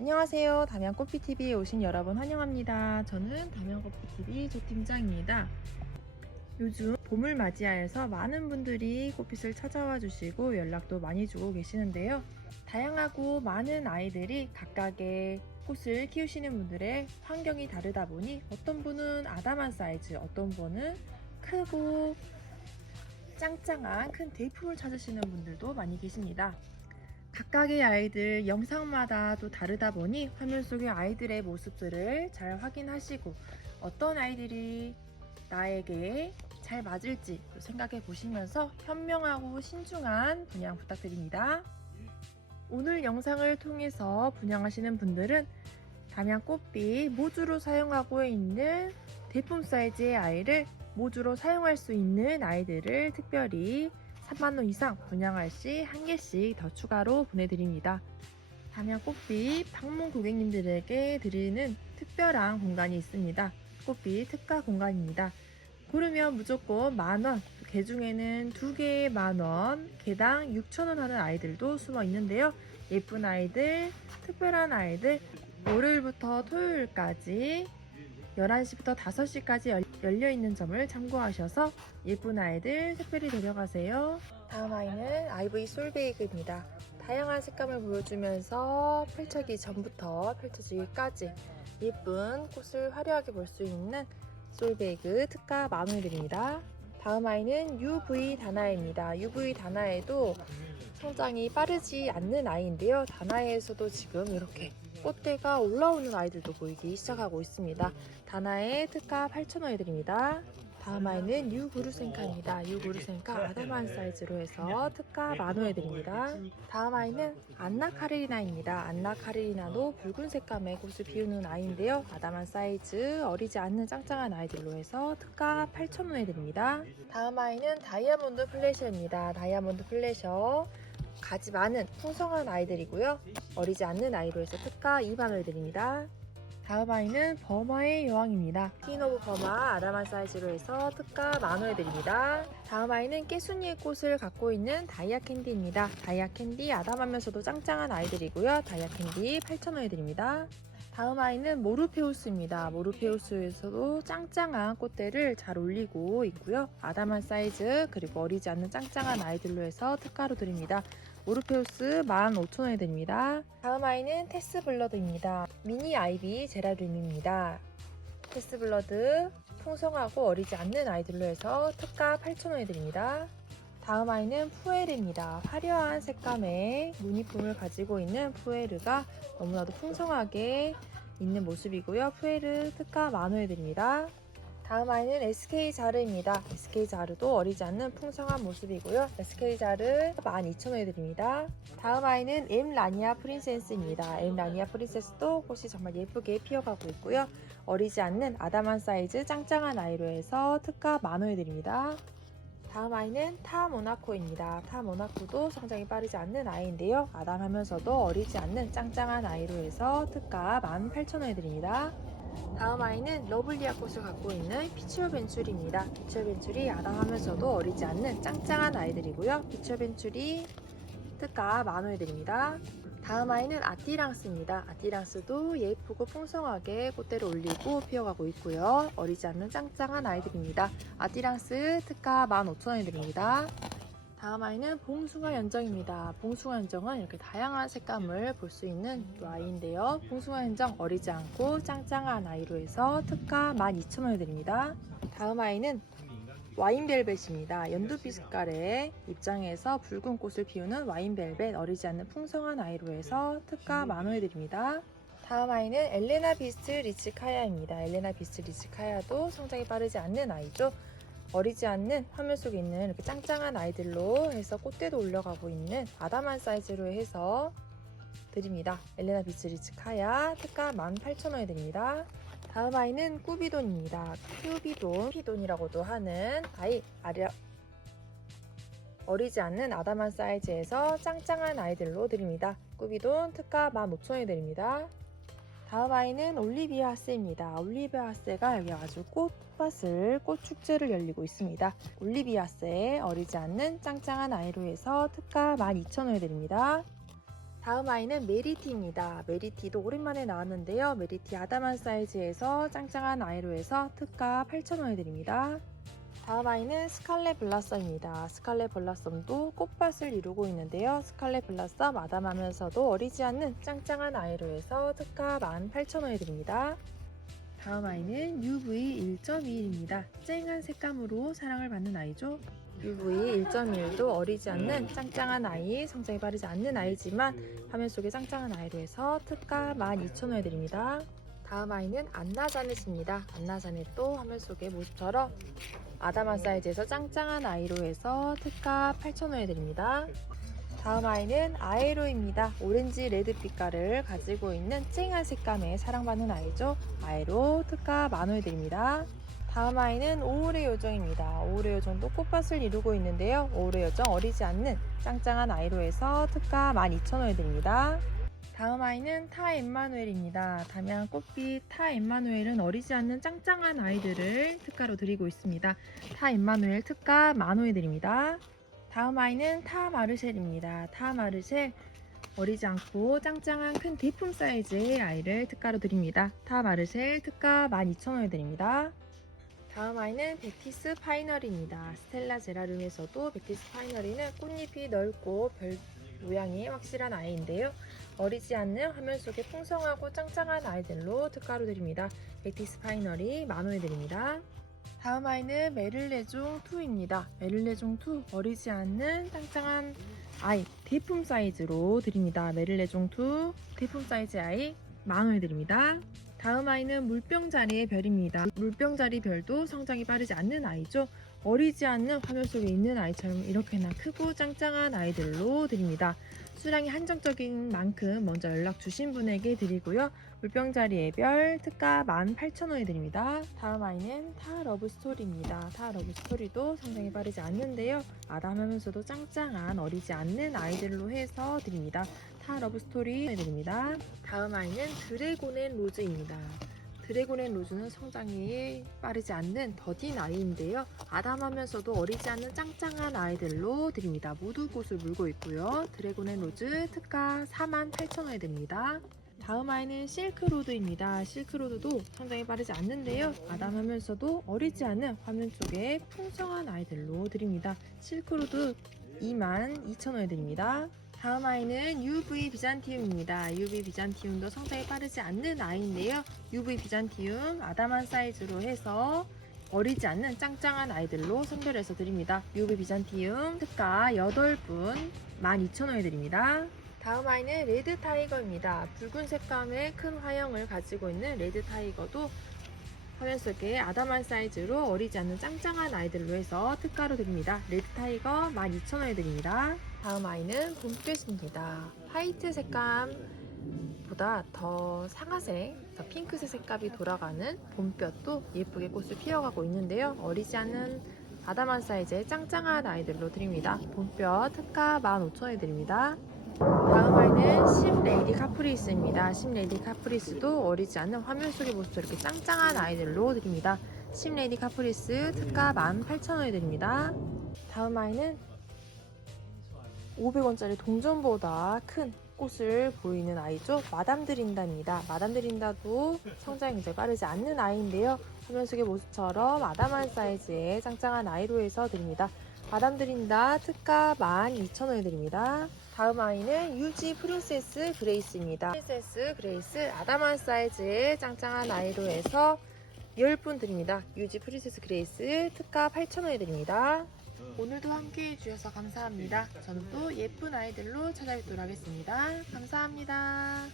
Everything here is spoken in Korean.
안녕하세요. 담양꽃피TV에 오신 여러분 환영합니다. 저는 담양꽃피TV 조팀장입니다. 요즘 봄을 맞이하여서 많은 분들이 꽃빛을 찾아와 주시고 연락도 많이 주고 계시는데요. 다양하고 많은 아이들이 각각의 꽃을 키우시는 분들의 환경이 다르다 보니 어떤 분은 아담한 사이즈, 어떤 분은 크고 짱짱한 큰 대품을 찾으시는 분들도 많이 계십니다. 각각의 아이들 영상마다 또 다르다 보니 화면 속의 아이들의 모습들을 잘 확인하시고 어떤 아이들이 나에게 잘 맞을지 생각해 보시면서 현명하고 신중한 분양 부탁드립니다. 오늘 영상을 통해서 분양하시는 분들은 담양꽃빛 모주로 사용하고 있는 대품 사이즈의 아이를 모주로 사용할 수 있는 아이들을 특별히 3만원 이상 분양할 시 1개씩 더 추가로 보내드립니다. 담양꽃빛 방문 고객님들에게 드리는 특별한 공간이 있습니다. 꽃빛 특가 공간입니다. 고르면 무조건 만원, 개 중에는 2개에 만원, 개당 6,000원 하는 아이들도 숨어 있는데요. 예쁜 아이들, 특별한 아이들, 월요일부터 토요일까지 11시부터 5시까지 열려있는 점을 참고하셔서 예쁜 아이들 특별히 데려가세요. 다음 아이는 아이보리 솔베이그입니다. 다양한 색감을 보여주면서 펼쳐지기 전부터 펼쳐지기까지 예쁜 꽃을 화려하게 볼 수 있는 솔베이그 특가 만원드립니다. 다음 아이는 UV 다나에입니다. UV 다나에도 성장이 빠르지 않는 아이인데요. 다나에에서도 지금 이렇게 꽃대가 올라오는 아이들도 보이기 시작하고 있습니다. 다나에 특가 8,000원에 드립니다. 다음 아이는 유구르센카입니다. 유구르센카 아담한 사이즈로 해서 특가 만원에 드립니다. 다음 아이는 안나카레리나입니다. 안나카레리나도 붉은 색감의 꽃을 피우는 아이인데요. 아담한 사이즈, 어리지 않는 짱짱한 아이들로 해서 특가 8,000원에 드립니다. 다음 아이는 다이아몬드 플래셔입니다. 다이아몬드 플래셔 가지 많은 풍성한 아이들이고요. 어리지 않는 아이로 해서 특가 2만원을 드립니다. 다음 아이는 버마의 여왕입니다. 퀸 오브 버마 아담한 사이즈로 해서 특가 만원에 드립니다. 다음 아이는 깨순이의 꽃을 갖고 있는 다이아 캔디입니다. 다이아 캔디 아담하면서도 짱짱한 아이들이고요. 다이아 캔디 8,000원에 드립니다. 다음 아이는 모르페우스입니다. 모르페우스에서도 짱짱한 꽃대를 잘 올리고 있고요. 아담한 사이즈 그리고 어리지 않는 짱짱한 아이들로 해서 특가로 드립니다. 모르페우스 15,000원에 드립니다. 다음 아이는 테스블러드입니다. 미니 아이비 제라늄입니다. 테스블러드 풍성하고 어리지 않는 아이들로 해서 특가 8,000원에 드립니다. 다음 아이는 푸에르입니다. 화려한 색감의 무늬품을 가지고 있는 푸에르가 너무나도 풍성하게 있는 모습이고요. 푸에르 특가 만원에 드립니다. 다음 아이는 SK자르입니다. SK자르도 어리지 않는 풍성한 모습이고요. SK자르 12,000원에 드립니다. 다음 아이는 M라니아 프린세스입니다. M라니아 프린세스도 꽃이 정말 예쁘게 피어가고 있고요. 어리지 않는 아담한 사이즈 짱짱한 아이로 해서 특가 만원에 드립니다. 다음 아이는 타모나코입니다. 타모나코도 성장이 빠르지 않는 아이인데요. 아담하면서도 어리지 않는 짱짱한 아이로 해서 특가 18,000원에 드립니다. 다음 아이는 러블리아 꽃을 갖고 있는 피치오 벤츄리입니다. 피치오 벤츄리 아담하면서도 어리지 않는 짱짱한 아이들이고요. 피치오 벤츄리 특가 만원에 드립니다. 다음 아이는 아띠랑스입니다. 아띠랑스도 예쁘고 풍성하게 꽃대를 올리고 피어가고 있고요. 어리지 않는 짱짱한 아이들입니다. 아띠랑스 특가 15,000원에 드립니다. 다음 아이는 봉숭아 연정입니다. 봉숭아 연정은 이렇게 다양한 색감을 볼 수 있는 아이인데요. 봉숭아 연정 어리지 않고 짱짱한 아이로 해서 특가 12,000원에 드립니다. 다음 아이는 와인벨벳입니다. 연두빛 색깔의 입장에서 붉은 꽃을 피우는 와인벨벳 어리지 않는 풍성한 아이로 해서 특가 만원에 드립니다. 다음 아이는 엘레나 비스트 리츠카야입니다. 엘레나 비스트 리츠카야도 성장이 빠르지 않는 아이죠. 어리지 않는 화면 속에 있는 이렇게 짱짱한 아이들로 해서 꽃대도 올려가고 있는 아담한 사이즈로 해서 드립니다. 엘레나 비스트 리츠카야 특가 18,000원에 드립니다. 다음 아이는 꾸비돈입니다. 꾸비돈이라고도 하는 아이 어리지 않는 아담한 사이즈에서 짱짱한 아이들로 드립니다. 꾸비돈 특가 15,000원에 드립니다. 다음 아이는 올리비아 하세입니다. 올리비아 하세가 여기 아주 꽃 축제를 열리고 있습니다. 올리비아 하세 어리지 않는 짱짱한 아이로 해서 특가 12,000원에 드립니다. 다음 아이는 메리티입니다. 메리티도 오랜만에 나왔는데요. 메리티 아담한 사이즈에서 짱짱한 아이로 해서 특가 8,000원에 드립니다. 다음 아이는 스칼렛 블라썸입니다. 스칼렛 블라썸도 꽃밭을 이루고 있는데요. 스칼렛 블라썸 아담하면서도 어리지 않는 짱짱한 아이로 해서 특가 18,000원에 드립니다. 다음 아이는 UV 1.21입니다. 쨍한 색감으로 사랑을 받는 아이죠. UV 1.1도 어리지 않는 짱짱한 아이, 성장이 빠르지 않는 아이지만 화면 속에 짱짱한 아이로 해서 특가 12,000원에 드립니다. 다음 아이는 안나자넷입니다. 안나자넷도 화면 속의 모습처럼 아담한 사이즈에서 짱짱한 아이로 해서 특가 8,000원에 드립니다. 다음 아이는 아에로입니다. 오렌지 레드 빛깔을 가지고 있는 쨍한 색감에 사랑받는 아이죠. 아에로 특가 10,000원에 드립니다. 다음 아이는 오울의 요정입니다. 오울의 요정도 꽃밭을 이루고 있는데요. 오울의 요정 어리지 않는 짱짱한 아이로 해서 특가 12,000원에 드립니다. 다음 아이는 타 엠마누엘입니다. 담양 꽃빛 타 엠마누엘은 어리지 않는 짱짱한 아이들을 특가로 드리고 있습니다. 타 엠마누엘 특가 10,000원에 드립니다. 다음 아이는 타 마르셀입니다. 타 마르셀 어리지 않고 짱짱한 큰 대품 사이즈의 아이를 특가로 드립니다. 타 마르셀 특가 12,000원에 드립니다. 다음 아이는 베티스 파이널입니다. 스텔라 제라륨에서도 베티스 파이널이는 꽃잎이 넓고 별 모양이 확실한 아이인데요. 어리지 않는 화면 속에 풍성하고 짱짱한 아이들로 특가로 드립니다. 베티스 파이널이 10,000원에 드립니다. 다음 아이는 메를레종 2입니다. 메를레종 2 어리지 않는 짱짱한 아이 대품 사이즈로 드립니다. 메를레종 2 대품 사이즈 아이 10,000원에 드립니다. 다음 아이는 물병자리의 별입니다. 물병자리 별도 성장이 빠르지 않는 아이죠. 어리지 않는 화면 속에 있는 아이처럼 이렇게나 크고 짱짱한 아이들로 드립니다. 수량이 한정적인 만큼 먼저 연락 주신 분에게 드리고요. 물병자리의 별 특가 18,000원에 드립니다. 다음 아이는 타 러브스토리입니다. 타 러브스토리도 성장이 빠르지 않는데요. 아담하면서도 짱짱한 어리지 않는 아이들로 해서 드립니다. 타 러브스토리 드립니다. 다음 아이는 드래곤 앤 로즈입니다. 드래곤 앤 로즈는 성장이 빠르지 않는 더딘 아이인데요. 아담하면서도 어리지 않는 짱짱한 아이들로 드립니다. 모두 꽃을 물고 있고요. 드래곤 앤 로즈 특가 48,000원에 드립니다. 다음 아이는 실크로드입니다. 실크로드도 성장이 빠르지 않는데요. 아담하면서도 어리지 않은 화면 쪽에 풍성한 아이들로 드립니다. 실크로드 22,000원에 드립니다. 다음 아이는 UV 비잔티움입니다. UV 비잔티움도 성장이 빠르지 않는 아이인데요. UV 비잔티움 아담한 사이즈로 해서 어리지 않는 짱짱한 아이들로 선별해서 드립니다. UV 비잔티움 특가 8분 12,000원에 드립니다. 다음 아이는 레드 타이거입니다. 붉은 색감의 큰 화형을 가지고 있는 레드 타이거도 화면 속에 아담한 사이즈로 어리지 않는 짱짱한 아이들로 해서 특가로 드립니다. 레드 타이거 12,000원에 드립니다. 다음 아이는 봄볕입니다. 화이트 색감보다 더 상아색, 더 핑크색 색감이 돌아가는 봄볕도 예쁘게 꽃을 피워가고 있는데요. 어리지 않은 아담한 사이즈의 짱짱한 아이들로 드립니다. 봄볕 특가 15,000원에 드립니다. 다음 아이는 심레이디 카프리스입니다. 심레이디 카프리스도 어리지 않는 화면 속의 모습처럼 이렇게 짱짱한 아이들로 드립니다. 심레이디 카프리스 특가 18,000원에 드립니다. 다음 아이는 500원짜리 동전보다 큰 꽃을 보이는 아이죠. 마담 드린다입니다. 마담 드린다도 성장이 굉장히 빠르지 않는 아이인데요. 화면 속의 모습처럼 아담한 사이즈의 짱짱한 아이로 해서 드립니다. 마담 드린다 특가 12,000원에 드립니다. 다음 아이는 유지 프린세스 그레이스입니다. 프린세스 그레이스 아담한 사이즈의 짱짱한 아이로 해서 10분 드립니다. 유지 프린세스 그레이스 특가 8,000원에 드립니다. 오늘도 함께 해주셔서 감사합니다. 저는 또 예쁜 아이들로 찾아뵙도록 하겠습니다. 감사합니다.